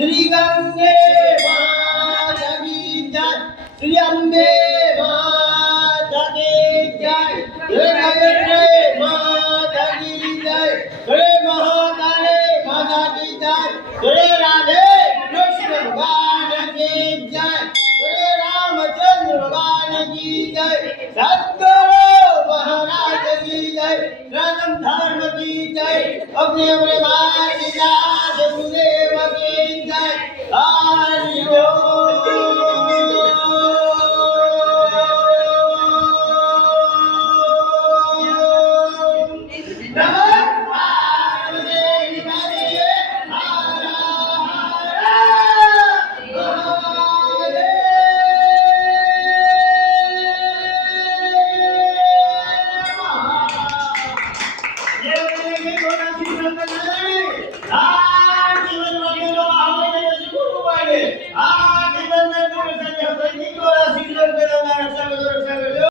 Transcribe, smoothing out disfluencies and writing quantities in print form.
श्री गंगे माता की जय, श्री अम्बे माता की जय, जय माता की जय, जय महाकाली माता की जय, जय राधे कृष्ण भगवान की जय, जय रामचंद्र भगवान की जय, सद्गुरु महाराज की जय, सनातन धर्म की जय, अपने अपने माता पिता गुरुदेव की जय। हरि ओम। नमः पार्वती पतये, हर हर महादेव। ये बोला श्री राम।